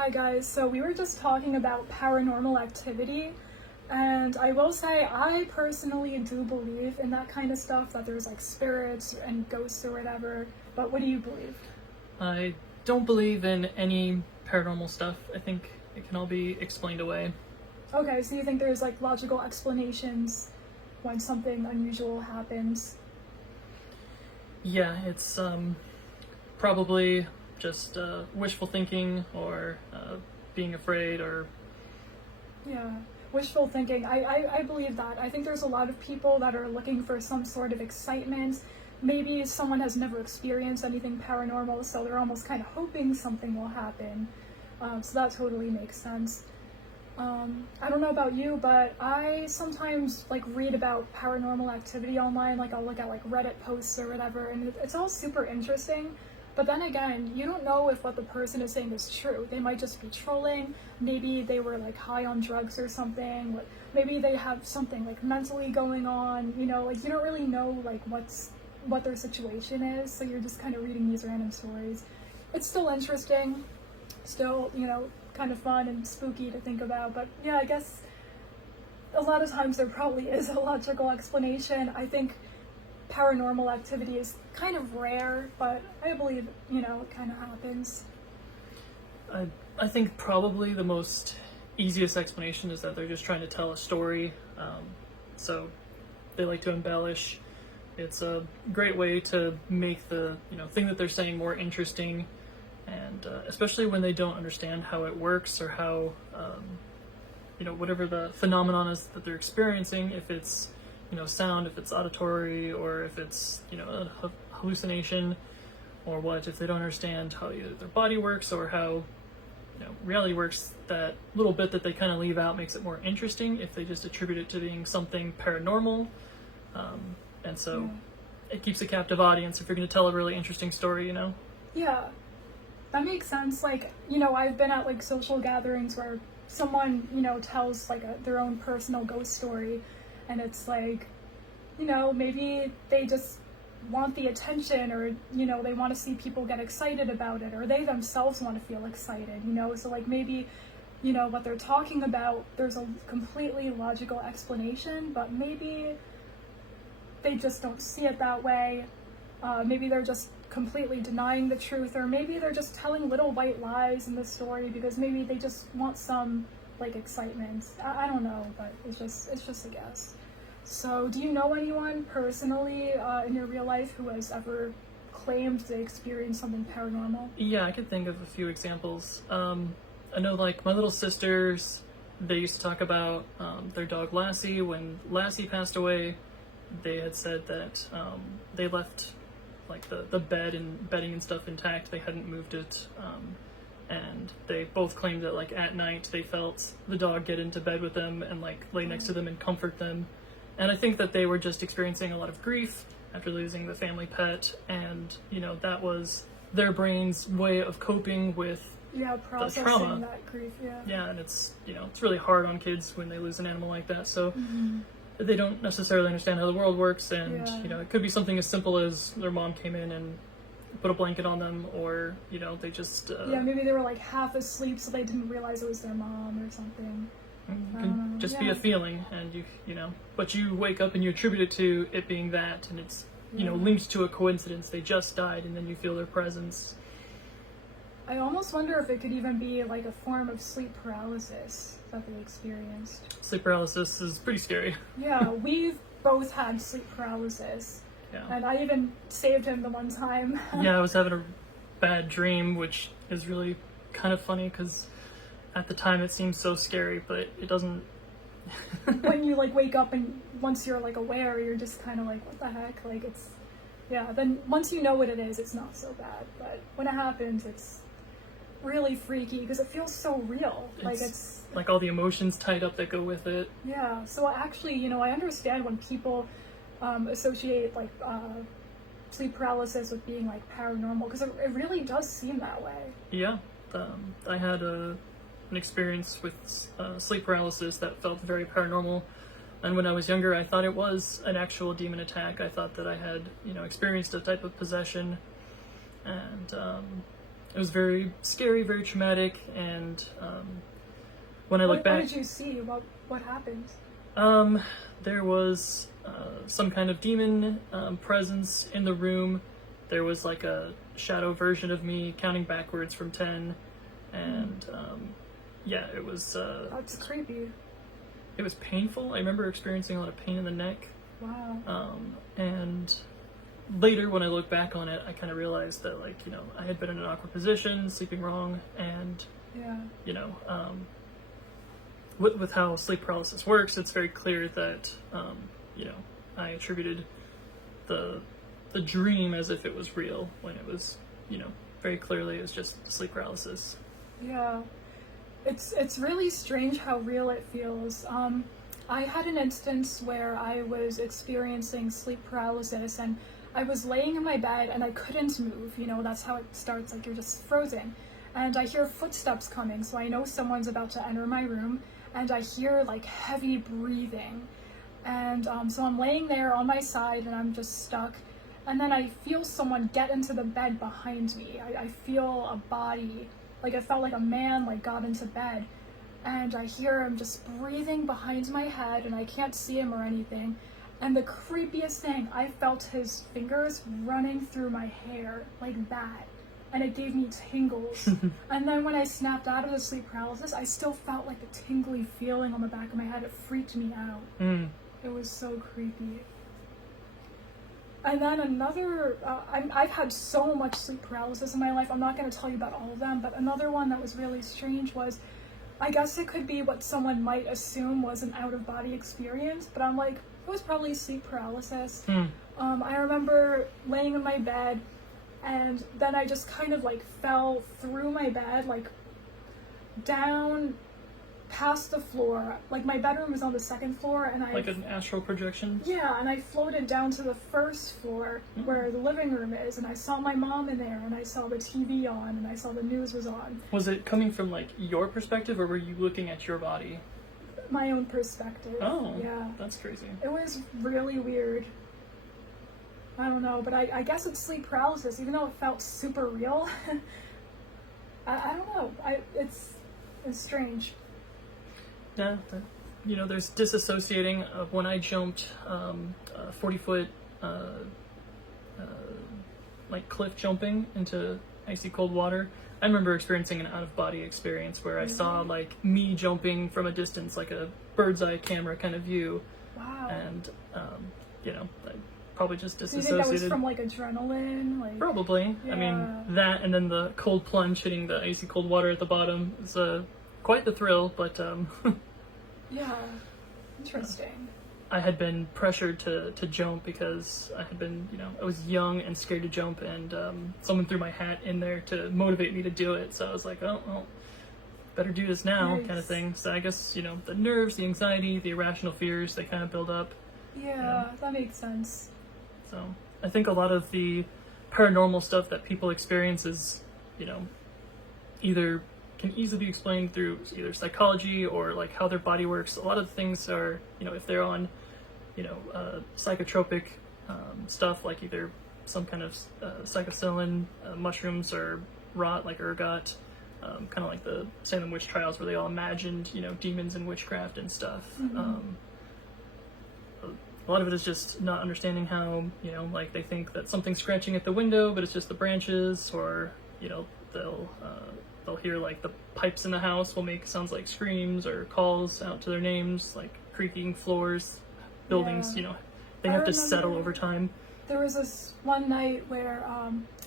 Hi guys, so we were just talking about paranormal activity, and I will say I personally do believe in that kind of stuff, that there's like spirits and ghosts or whatever, but what do you believe? I don't believe in any paranormal stuff. I think it can all be explained away. Okay, so you think there's like logical explanations when something unusual happens? Yeah, it's probably just wishful thinking or being afraid or... Yeah, wishful thinking. I believe that. I think there's a lot of people that are looking for some sort of excitement. Maybe someone has never experienced anything paranormal, so they're almost kind of hoping something will happen. So that totally makes sense. I don't know about you, but I sometimes like read about paranormal activity online. Like I'll look at like Reddit posts or whatever, and it's all super interesting. But then again, you don't know if what the person is saying is true. They might just be trolling. Maybe they were like high on drugs or something. Like, maybe they have something like mentally going on. You know, like you don't really know like what their situation is. So you're just kind of reading these random stories. It's still interesting. Still, you know, kind of fun and spooky to think about. But yeah, I guess a lot of times there probably is a logical explanation. I think paranormal activity is kind of rare, but I believe, you know, it kind of happens. I think probably the most easiest explanation is that they're just trying to tell a story. So they like to embellish. It's a great way to make the thing that they're saying more interesting, and especially when they don't understand how it works or how whatever the phenomenon is that they're experiencing, if it's sound, if it's auditory, or if it's a hallucination, or what, if they don't understand how either their body works or how reality works, that little bit that they kind of leave out makes it more interesting if they just attribute it to being something paranormal. And so it keeps a captive audience if you're going to tell a really interesting story, Yeah, that makes sense. Like, I've been at like social gatherings where someone, tells like their own personal ghost story, and it's like, maybe they just want the attention, or, they want to see people get excited about it, or they themselves want to feel excited, so like maybe, what they're talking about, there's a completely logical explanation, but maybe they just don't see it that way. Maybe they're just completely denying the truth, or maybe they're just telling little white lies in the story because maybe they just want some like excitement. I don't know, but it's just a guess. So do you know anyone personally in your real life who has ever claimed to experience something paranormal? Yeah, I could think of a few examples. I know like my little sisters, they used to talk about their dog Lassie. When Lassie passed away, they had said that they left like the bed and bedding and stuff intact. They hadn't moved it, and they both claimed that like at night they felt the dog get into bed with them and like lay next to them and comfort them. And I think that they were just experiencing a lot of grief after losing the family pet, and that was their brain's way of coping with processing the trauma. That grief. Yeah, and it's it's really hard on kids when they lose an animal like that. So. They don't necessarily understand how the world works, and it could be something as simple as their mom came in and put a blanket on them, or they just maybe they were like half asleep so they didn't realize it was their mom or something. It can just be a feeling, and but you wake up and you attribute it to it being that, and it's linked to a coincidence. They just died, and then you feel their presence. I almost wonder if it could even be like a form of sleep paralysis that they experienced. Sleep paralysis is pretty scary. Yeah, we've both had sleep paralysis. Yeah. And I even saved him the one time. Yeah, I was having a bad dream, which is really kind of funny because at the time it seems so scary, but it doesn't. When you like wake up and once you're like aware, you're just kind of like, what the heck? Like then once you know what it is, it's not so bad. But when it happens, it's really freaky because it feels so real. It's like all the emotions tied up that go with it. Yeah, so actually, I understand when people associate like sleep paralysis with being like paranormal, because it really does seem that way. Yeah, I had an experience with sleep paralysis that felt very paranormal, and when I was younger I thought it was an actual demon attack. I thought that I had experienced a type of possession, and it was very scary, very traumatic, and when I look back, what did you see? What happened? there was some kind of demon presence in the room. There was like a shadow version of me counting backwards from 10, and yeah, it was. That's creepy. It was painful. I remember experiencing a lot of pain in the neck. Wow. And later, when I look back on it, I kind of realized that, like, you know, I had been in an awkward position, sleeping wrong, and Yeah. you know, with how sleep paralysis works, it's very clear that you know, I attributed the dream as if it was real when it was, you know, very clearly it was just sleep paralysis. Yeah. It's really strange how real it feels. I had an instance where I was experiencing sleep paralysis, and I was laying in my bed and I couldn't move. You know, that's how it starts, like you're just frozen. And I hear footsteps coming, so I know someone's about to enter my room, and I hear like heavy breathing. And so I'm laying there on my side and I'm just stuck. And then I feel someone get into the bed behind me. I feel a body, like it felt like a man like got into bed. And I hear him just breathing behind my head, and I can't see him or anything. And the creepiest thing, I felt his fingers running through my hair like that. And it gave me tingles. And then when I snapped out of the sleep paralysis, I still felt like the tingly feeling on the back of my head. It freaked me out. It was so creepy. And then another, I've had so much sleep paralysis in my life. I'm not going to tell you about all of them, but another one that was really strange was, I guess it could be what someone might assume was an out-of-body experience, but I'm like, it was probably sleep paralysis. I remember laying in my bed, and then I just kind of like fell through my bed, like down past the floor. Like my bedroom was on the second floor, and I Like an astral projection? Yeah, and I floated down to the first floor where the living room is, and I saw my mom in there, and I saw the TV on, and I saw the news was on. Was it coming from like your perspective, or were you looking at your body? My own perspective. Oh, yeah. That's crazy. It was really weird. I don't know, but I guess it's sleep paralysis, even though it felt super real. I don't know. It's strange. Yeah, you know, there's disassociating of when I jumped 40-foot like cliff jumping into icy cold water. I remember experiencing an out-of-body experience where I saw like me jumping from a distance, like a bird's eye camera kind of view. Wow. And you know, I probably just Do you disassociated. think that was from like adrenaline? Like, probably. Yeah. I mean, that and then the cold plunge hitting the icy cold water at the bottom is quite the thrill, but yeah, interesting. I had been pressured to jump because I had been, you know, I was young and scared to jump, and someone threw my hat in there to motivate me to do it. So I was like, oh, well, better do this now, Nice. kind of thing. So I guess, you know, the nerves, the anxiety, the irrational fears, they kind of build up. Yeah, that makes sense. So I think a lot of the paranormal stuff that people experience is, you know, either can easily be explained through either psychology or like how their body works. A lot of things are, you know, if they're on, you know, psychotropic stuff, like either some kind of psilocybin mushrooms or rot like ergot, kind of like the Salem witch trials where they all imagined, you know, demons and witchcraft and stuff. A lot of it is just not understanding how, you know, like they think that something's scratching at the window, but it's just the branches, or, you know, they'll hear like the pipes in the house will make sounds like screams or calls out to their names, like creaking floors, buildings, Yeah. you know, they I have to remember- settle over time. There was this one night where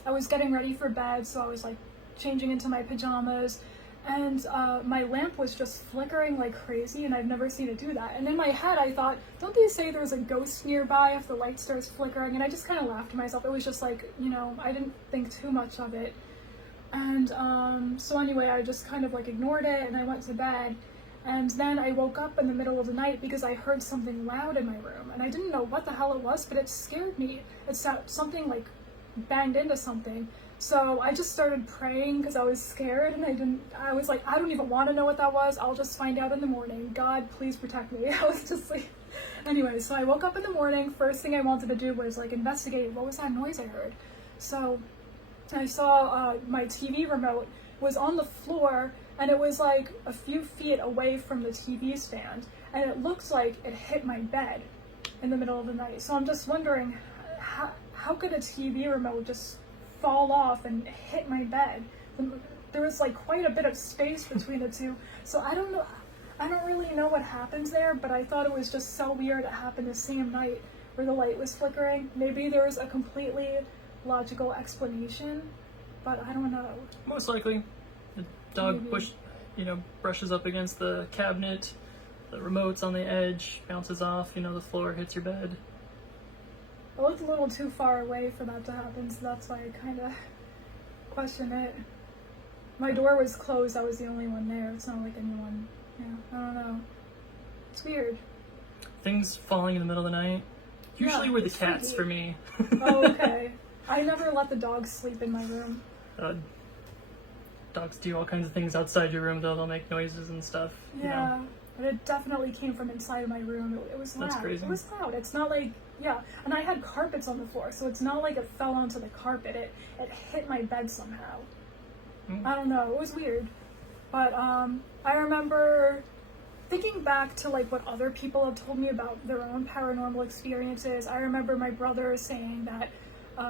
I was getting ready for bed, so I was like changing into my pajamas, and my lamp was just flickering like crazy, and I've never seen it do that. And in my head I thought, don't they say there's a ghost nearby if the light starts flickering? And I just kind of laughed to myself. It was just like, you know, I didn't think too much of it. And so anyway, I just kind of like ignored it, and I went to bed. And then I woke up in the middle of the night because I heard something loud in my room, and I didn't know what the hell it was, but it scared me. It sounded something like banged into something. So I just started praying because I was scared, and I was like, I don't even want to know what that was. I'll just find out in the morning. God, please protect me. I was just like, anyway, so I woke up in the morning. First thing I wanted to do was like investigate what was that noise I heard. So I saw my TV remote was on the floor, and it was like a few feet away from the TV stand, and it looked like it hit my bed in the middle of the night. So I'm just wondering, how could a TV remote just fall off and hit my bed? There was like quite a bit of space between the two, so I don't know. I don't really know what happens there, but I thought it was just so weird it happened the same night where the light was flickering. Maybe there was a completely logical explanation, but I don't know. Most likely, the dog Maybe. brushes up against the cabinet, the remote's on the edge, bounces off, the floor hits your bed. It looked a little too far away for that to happen, so that's why I kind of question it. My door was closed, I was the only one there. It's not like anyone, I don't know. It's weird. Things falling in the middle of the night. Usually were the cats for me. Oh, okay. I never let the dogs sleep in my room. Dogs do all kinds of things outside your room, though. They'll make noises and stuff. Yeah, but it definitely came from inside of my room. It was loud. That's crazy. It was loud. It's not like, and I had carpets on the floor, so it's not like it fell onto the carpet. It hit my bed somehow. I don't know. It was weird. But I remember thinking back to like what other people have told me about their own paranormal experiences. I remember my brother saying that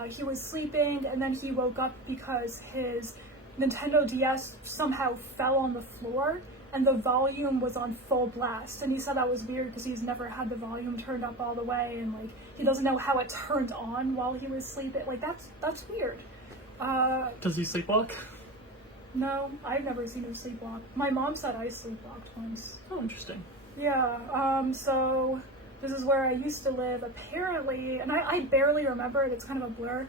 he was sleeping and then he woke up because his Nintendo DS somehow fell on the floor and the volume was on full blast. And he said that was weird because he's never had the volume turned up all the way, and like he doesn't know how it turned on while he was sleeping. Like that's weird. Does he sleepwalk? No, I've never seen him sleepwalk. My mom said I sleepwalked once. Oh, interesting. Yeah, so this is where I used to live, apparently, and I barely remember it, it's kind of a blur.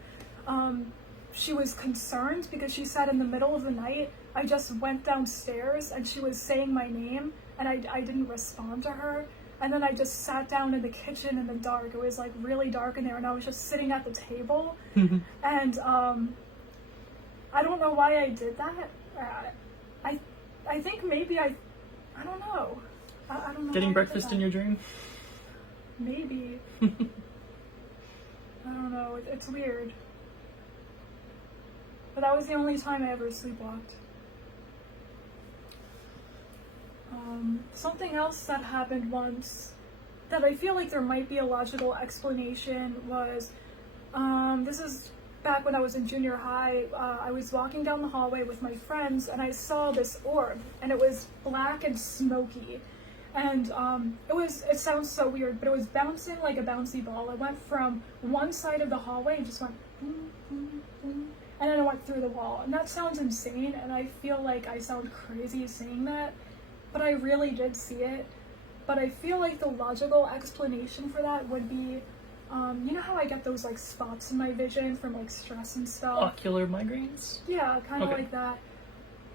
She was concerned because she said in the middle of the night, I just went downstairs and she was saying my name and I didn't respond to her. And then I just sat down in the kitchen in the dark. It was like really dark in there and I was just sitting at the table. And I don't know why I did that. I think maybe I don't know. I don't know. Getting breakfast in your dream? Maybe. I don't know. It's weird. But that was the only time I ever sleepwalked. Something else that happened once that I feel like there might be a logical explanation was, this is back when I was in junior high. I was walking down the hallway with my friends and I saw this orb and it was black and smoky. And it sounds so weird, but it was bouncing like a bouncy ball. It went from one side of the hallway and just went boom, boom, boom, and then it went through the wall. And that sounds insane, and I feel like I sound crazy saying that, but I really did see it. But I feel like the logical explanation for that would be, you know how I get those like spots in my vision from like stress and stuff? Ocular migraines? Yeah, kind of like that.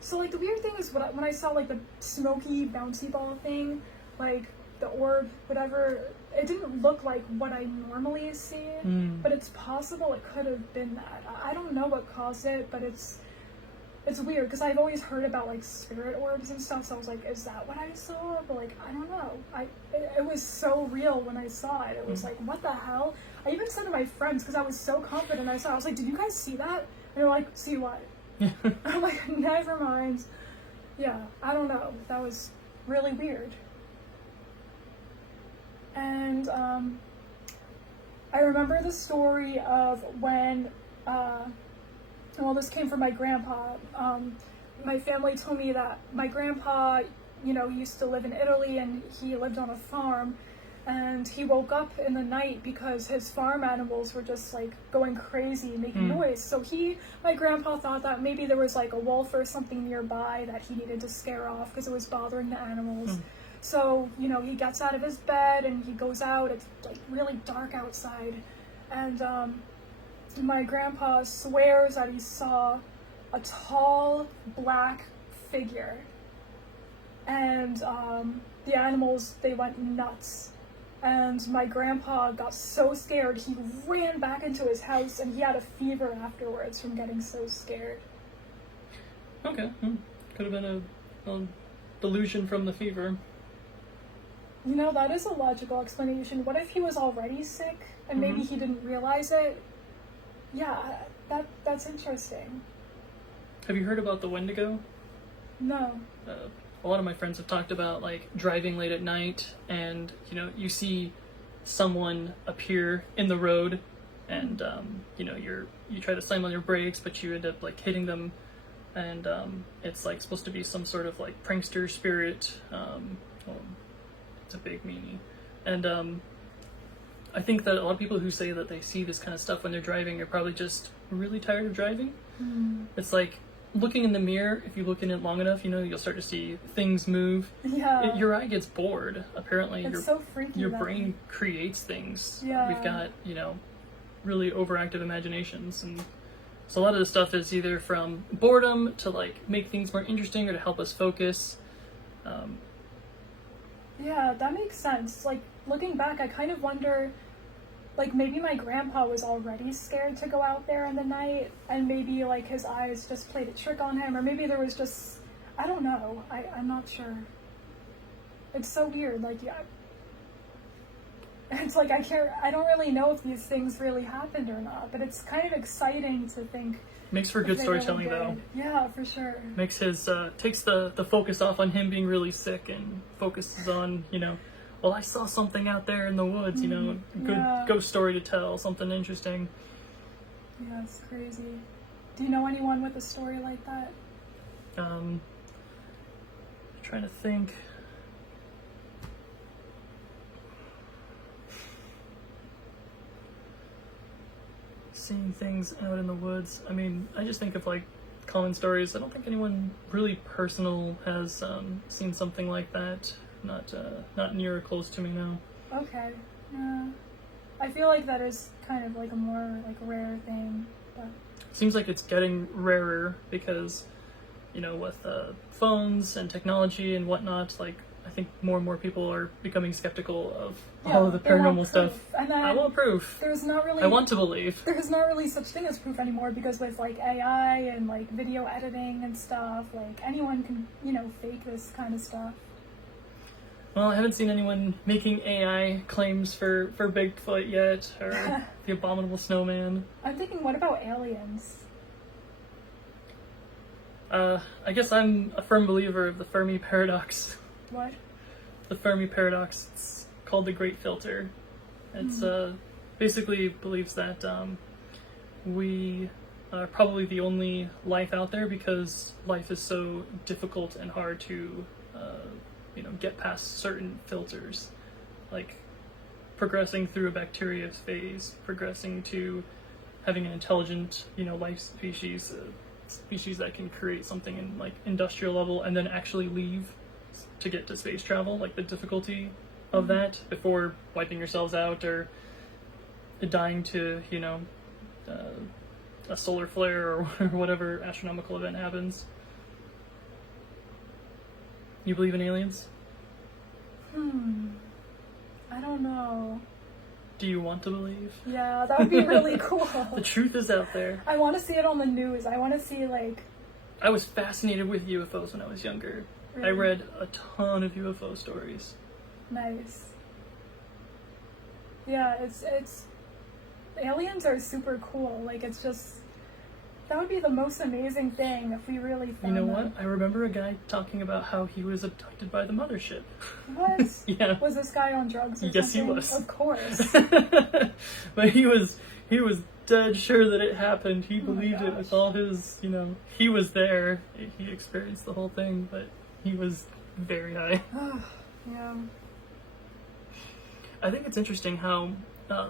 So like the weird thing is when I saw like the smoky bouncy ball thing, like the orb, whatever, it didn't look like what I normally see, but it's possible it could have been that. I don't know what caused it, but it's weird because I've always heard about like spirit orbs and stuff, so I was like, is that what I saw? But like, I don't know. It was so real when I saw it. It was like, what the hell? I even said to my friends, because I was so confident I was like, did you guys see that? And they're like, see what? I'm like, never mind. Yeah, I don't know. That was really weird. And I remember the story of when, well, this came from my grandpa. My family told me that my grandpa, he used to live in Italy and he lived on a farm. And he woke up in the night because his farm animals were just like going crazy, making noise. So my grandpa thought that maybe there was like a wolf or something nearby that he needed to scare off because it was bothering the animals. So, he gets out of his bed and he goes out. It's like really dark outside. And my grandpa swears that he saw a tall black figure. And the animals, they went nuts. And my grandpa got so scared, he ran back into his house and he had a fever afterwards from getting so scared. Okay. Could have been a delusion from the fever. That is a logical explanation. What if he was already sick and maybe he didn't realize it? Yeah, That's interesting. Have you heard about the Wendigo? No. A lot of my friends have talked about like driving late at night, and you see someone appear in the road, and you try to slam on your brakes, but you end up like hitting them, and it's like supposed to be some sort of like prankster spirit. It's a big meanie, and I think that a lot of people who say that they see this kind of stuff when they're driving are probably just really tired of driving. It's like looking in the mirror. If you look in it long enough, you'll start to see things move. Yeah. Your eye gets bored. Apparently, It's so freaky. your brain creates things. Yeah. We've got really overactive imaginations, and so a lot of the stuff is either from boredom to like make things more interesting or to help us focus. Yeah, that makes sense. Like, looking back, I kind of wonder, like, maybe my grandpa was already scared to go out there in the night, and maybe, like, his eyes just played a trick on him, or maybe there was just, I don't know. I'm not sure. It's so weird. Like, yeah. It's like, I don't really know if these things really happened or not, but it's kind of exciting to think. Makes for good storytelling, though. Yeah, for sure. Makes takes the focus off on him being really sick and focuses on, well, I saw something out there in the woods, good ghost story to tell, something interesting. Yeah, it's crazy. Do you know anyone with a story like that? Trying to think. Seeing things out in the woods. I mean, I just think of like common stories. I don't think anyone really personal has seen something like that. Not near or close to me now. Okay. Yeah. I feel like that is kind of like a more like rare thing. But seems like it's getting rarer because, with phones and technology and whatnot, like I think more and more people are becoming skeptical of all of the paranormal stuff. And then I want proof. There's not really. I want to believe. There's not really such thing as proof anymore because with like AI and like video editing and stuff, like anyone can fake this kind of stuff. Well, I haven't seen anyone making AI claims for Bigfoot yet, or the abominable snowman. I'm thinking, what about aliens? I guess I'm a firm believer of the Fermi paradox. What? The Fermi paradox. It's called the Great Filter. It's basically believes that we are probably the only life out there because life is so difficult and hard to get past certain filters, like progressing through a bacteria phase, progressing to having an intelligent life species, species that can create something in like industrial level and then actually leave to get to space travel, like the difficulty of that before wiping yourselves out or dying to a solar flare or whatever astronomical event happens. You believe in aliens? I don't know. Do you want to believe? Yeah, that would be really cool. The truth is out there. I want to see it on the news. I want to see like. I was fascinated with UFOs when I was younger. Really? I read a ton of UFO stories. Nice. Yeah, it's aliens are super cool. Like it's just that would be the most amazing thing if we really found You know them. what? I remember a guy talking about how he was abducted by the mothership. What? Yeah. Was this guy on drugs or Yes, something? he was. Of course. But he was dead sure that it happened. He Oh my believed it gosh. with all his, he was there. He experienced the whole thing, but he was very high. Yeah. I think it's interesting how,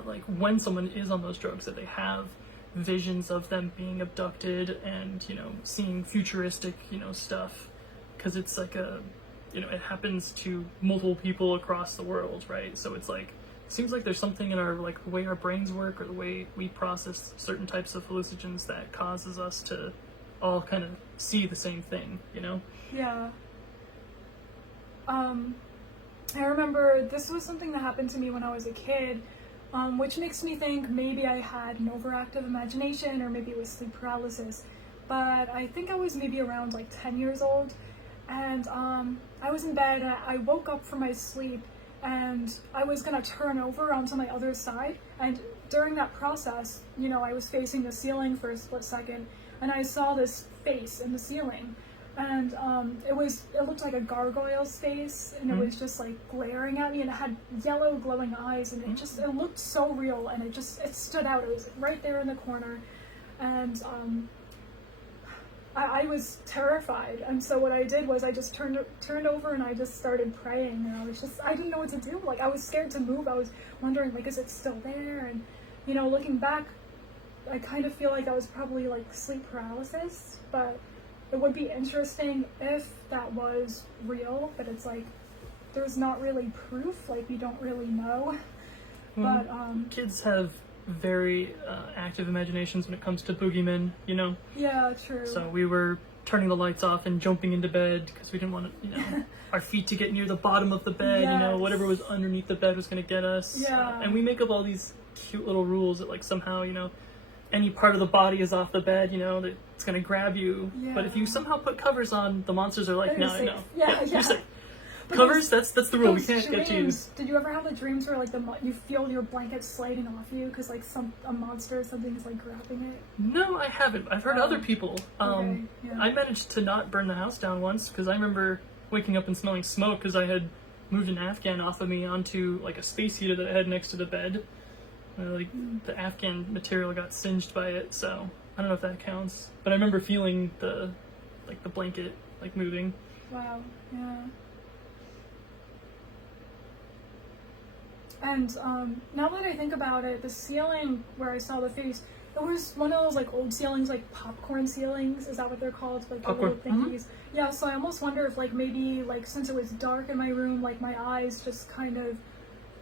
like, when someone is on those drugs, that they have visions of them being abducted and, seeing futuristic, stuff. Because it's like it happens to multiple people across the world, right? So it's like, it seems like there's something in our, like, the way our brains work or the way we process certain types of hallucinogens that causes us to all kind of see the same thing, Yeah. I remember this was something that happened to me when I was a kid, which makes me think maybe I had an overactive imagination or maybe it was sleep paralysis. But I think I was maybe around like 10 years old, and I was in bed. I woke up from my sleep, and I was gonna turn over onto my other side, and during that process, you know, I was facing the ceiling for a split second, and I saw this face in the ceiling, and it looked like a gargoyle's face, and it was just like glaring at me, and it had yellow glowing eyes, and it looked so real, and it stood out. It was right there in the corner, and I was terrified, and so what I did was I just turned over and I just started praying, and I didn't know what to do. Like, I was scared to move. I was wondering, like, is it still there? And, you know, looking back, I kind of feel like I was probably like sleep paralysis, but it would be interesting if that was real, but it's like there's not really proof, like we don't really know. But kids have very active imaginations when it comes to boogeymen, you know? Yeah, true. So we were turning the lights off and jumping into bed because we didn't want to, you know, our feet to get near the bottom of the bed, you know, whatever was underneath the bed was going to get us. Yeah. And we make up all these cute little rules that, like, somehow, you know, any part of the body is off the bed, you know, that it's going to grab you. Yeah. But if you somehow put covers on, the monsters are like, Then no, you're no. safe. Yeah. You're safe. Covers, that's the rule. We can't get you. Did you ever have the dreams where like you feel your blanket sliding off you because like a monster or something is like grabbing it? No, I haven't. I've heard other people. Okay, yeah. I managed to not burn the house down once because I remember waking up and smelling smoke because I had moved an Afghan off of me onto like a space heater that I had next to the bed. The Afghan material got singed by it, so I don't know if that counts. But I remember feeling the blanket like moving. Wow. Yeah. And now that I think about it, the ceiling where I saw the face, it was one of those like old ceilings, like popcorn ceilings. Is that what they're called? Like the little thingies. Yeah. So I almost wonder if like maybe like since it was dark in my room, like my eyes just kind of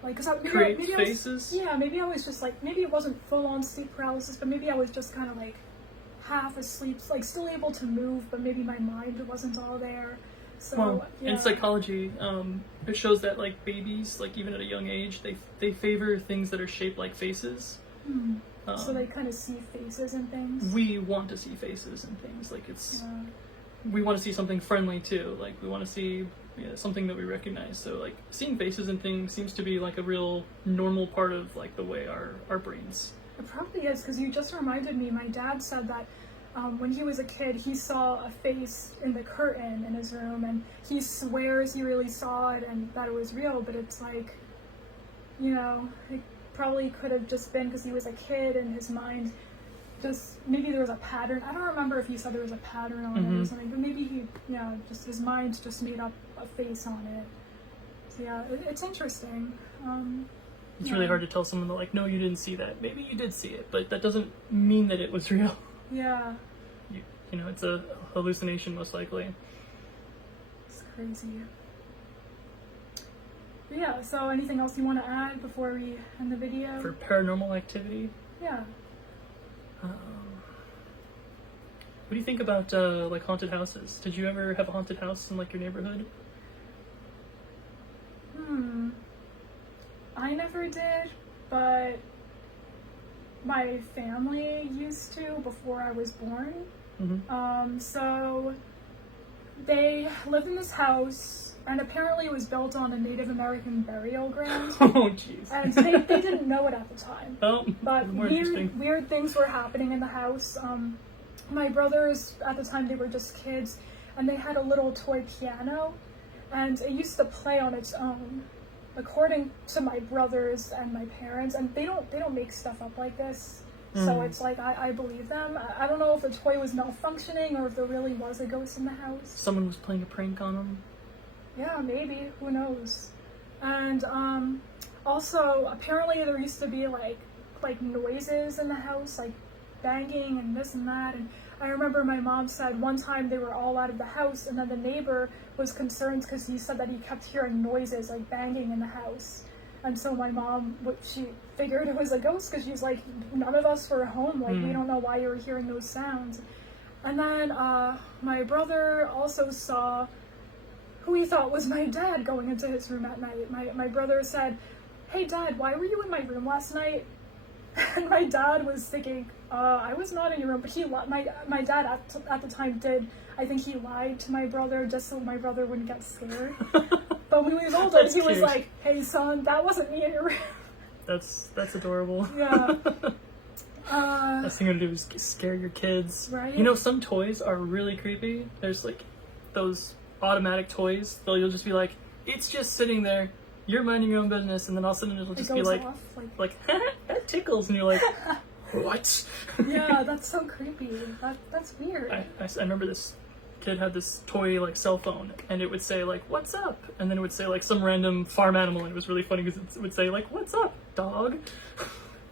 like create faces. Maybe I was just like maybe it wasn't full on sleep paralysis, but maybe I was just kind of like half asleep, like still able to move, but maybe my mind wasn't all there. So, well, yeah. in psychology, it shows that like babies, like even at a young age, they favor things that are shaped like faces. So they kind of see faces and things. We want to see faces and things. Like we want to see something friendly too. Like we want to see something that we recognize. So like seeing faces and things seems to be like a real normal part of like the way our brains. It probably is, because you just reminded me. My dad said that. When he was a kid, he saw a face in the curtain in his room, and he swears he really saw it and that it was real, but it's like, you know, it probably could have just been because he was a kid and his mind just, maybe there was a pattern. I don't remember if he said there was a pattern on it or something, but maybe just his mind just made up a face on it. So yeah, it's interesting. It's really hard to tell someone that like, no, you didn't see that. Maybe you did see it, but that doesn't mean that it was real. Yeah. You know, it's a hallucination most likely. It's crazy. But yeah, so anything else you want to add before we end the video? For paranormal activity? Yeah. What do you think about like haunted houses? Did you ever have a haunted house in like your neighborhood? I never did, but my family used to before I was born. So they lived in this house, and apparently it was built on a Native American burial ground. Oh, jeez. And they didn't know it at the time. Oh, but more weird things were happening in the house. My brothers, at the time, they were just kids, and they had a little toy piano, and it used to play on its own. According to my brothers and my parents, and they don't make stuff up like this. So it's like, I believe them. I don't know if the toy was malfunctioning or if there really was a ghost in the house. Someone was playing a prank on them? Yeah, maybe. Who knows? And also, apparently there used to be like noises in the house, like banging and this and that. And I remember my mom said one time they were all out of the house, and then the neighbor was concerned because he said that he kept hearing noises like banging in the house. And so my mom, she figured it was a ghost because she's like, none of us were home. Like, we don't know why you were hearing those sounds. And then my brother also saw who he thought was my dad going into his room at night. My brother said, "Hey, Dad, why were you in my room last night?" And my dad was thinking, I was not in your room. But my dad at the time did. I think he lied to my brother just so my brother wouldn't get scared. But when he was older, he was like, "Hey, son, that wasn't me in your room." That's adorable. Yeah. Best thing to do is scare your kids. Right? You know, some toys are really creepy. There's like those automatic toys. You'll just be like, it's just sitting there. You're minding your own business, and then all of a sudden it'll just be like, off, that tickles, and you're like, what? Yeah, that's so creepy. That's weird. I remember this kid had this toy like cell phone, and it would say like, what's up? And then it would say like some random farm animal, and it was really funny because it would say like, what's up, dog?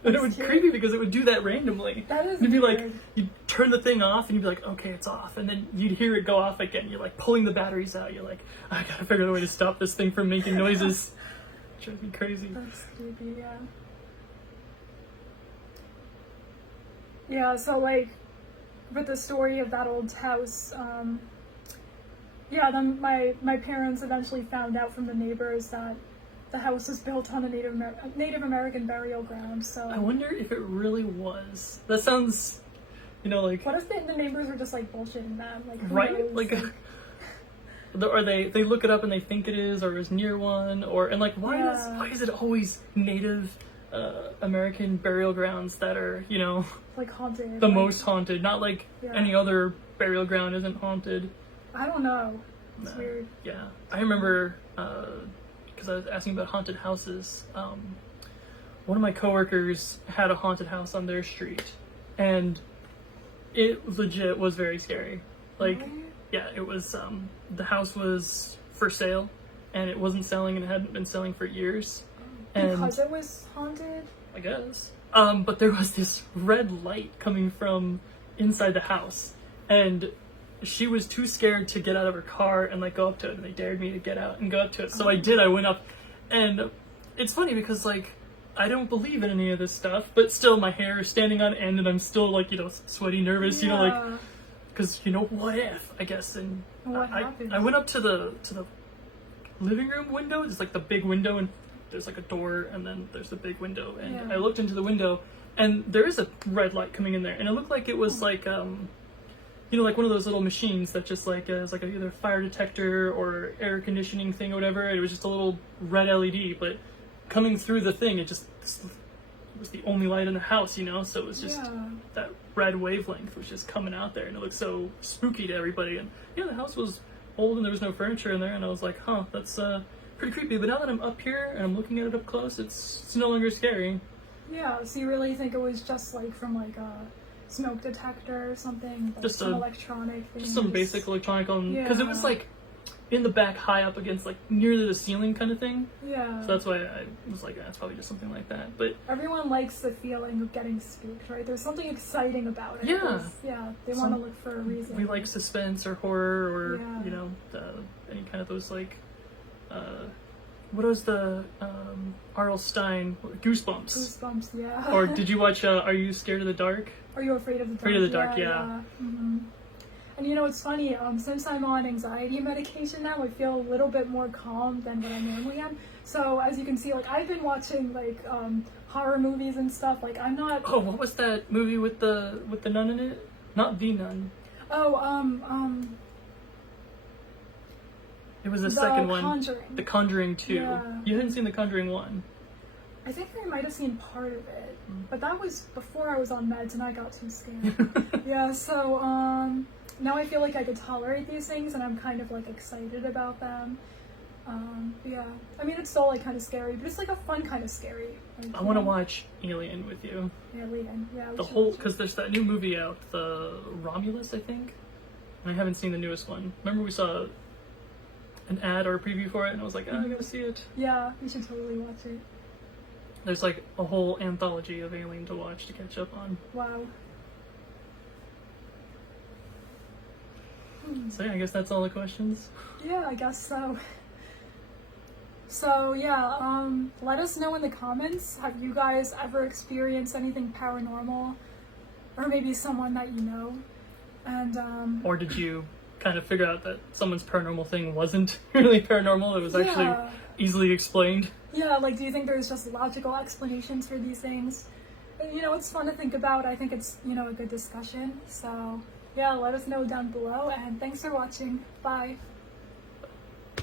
And it would be creepy because it would do that randomly. That is You'd be weird. like, you'd turn the thing off, and you'd be like, okay, it's off. And then you'd hear it go off again. You're like pulling the batteries out. You're like, I gotta figure out a way to stop this thing from making noises. It drives me crazy. That's creepy, yeah. Yeah, so like, with the story of that old house, yeah, then my parents eventually found out from the neighbors that the house was built on a Native American burial ground, so... I wonder if it really was. That sounds, you know, like... What if the neighbors were just, like, bullshitting them? Like, who right? knows? Like, or they look it up and they think it is, or is near one, or... And, like, why is it always Native American burial grounds that are, you know... Like, haunted. The most haunted. Not like Yeah. any other burial ground isn't haunted. I don't know. It's weird. Yeah. I remember... because I was asking about haunted houses. One of my coworkers had a haunted house on their street, and it legit was very scary. Like, Really? yeah, it was. The house was for sale, and it wasn't selling, and it hadn't been selling for years. And Because it was haunted? I guess. But there was this red light coming from inside the house, and she was too scared to get out of her car and like go up to it, and they dared me to get out and go up to it. So I did. I went up, and it's funny because like I don't believe in any of this stuff, but still my hair is standing on end, and I'm still like, you know, sweaty, nervous, you know, like, because you know, what if, I guess. And What happened? I went up to the living room window. It's like the big window, and there's like a door, and then there's the big window, and I looked into the window, and there is a red light coming in there, and it looked like it was like you know, like one of those little machines that just like is like either fire detector or air conditioning thing or whatever. It was just a little red LED, but coming through the thing, it was the only light in the house, you know. So it was just that red wavelength was just coming out there, and it looked so spooky to everybody. And yeah, the house was old, and there was no furniture in there, and I was like, huh, that's pretty creepy. But now that I'm up here and I'm looking at it up close, it's no longer scary. Yeah, so you really think it was just like from like a smoke detector or something? Like Just some a- electronic thing? Just some basic electronic on, because it was Yeah. like in the back, high up against like near the ceiling kind of thing. Yeah. So that's why I was like, that's probably just something like that. But Everyone likes the feeling of getting spooked, right? There's something exciting about it. Yeah. They want to look for a reason. we like suspense or horror or Yeah. you know any kind of those like what was the R.L. Stein Goosebumps? Goosebumps, yeah. Or did you watch Are You Scared of the Dark? Are you afraid of the dark? Afraid of the Dark, yeah. Mm-hmm. And you know, it's funny, since I'm on anxiety medication now, I feel a little bit more calm than what I normally am. So, as you can see, like, I've been watching, like, horror movies and stuff. Like, I'm not... Oh, what was that movie with the nun in it? Not The Nun. Oh, It was the second one. Conjuring. The Conjuring 2. Yeah. You hadn't seen The Conjuring 1. I think I might have seen part of it, but that was before I was on meds and I got too scared. Yeah, so, now I feel like I could tolerate these things and I'm kind of, like, excited about them. But yeah, I mean, it's still, like, kind of scary, but it's, like, a fun kind of scary. Like, I want to watch Alien with you. Alien, yeah. The whole, because there's that new movie out, the Romulus, I think. And I haven't seen the newest one. Remember we saw an ad or a preview for it, and I was like, I gotta see it. Yeah, you should totally watch it. There's like a whole anthology of Alien to watch to catch up on. Wow. So yeah, I guess that's all the questions. Yeah, I guess so. So yeah, let us know in the comments, have you guys ever experienced anything paranormal? Or maybe someone that you know? And Or did you kind of figure out that someone's paranormal thing wasn't really paranormal? It was actually easily explained. Yeah, like, do you think there's just logical explanations for these things? And, you know, it's fun to think about. I think it's, you know, a good discussion. So, yeah, let us know down below, and thanks for watching. Bye.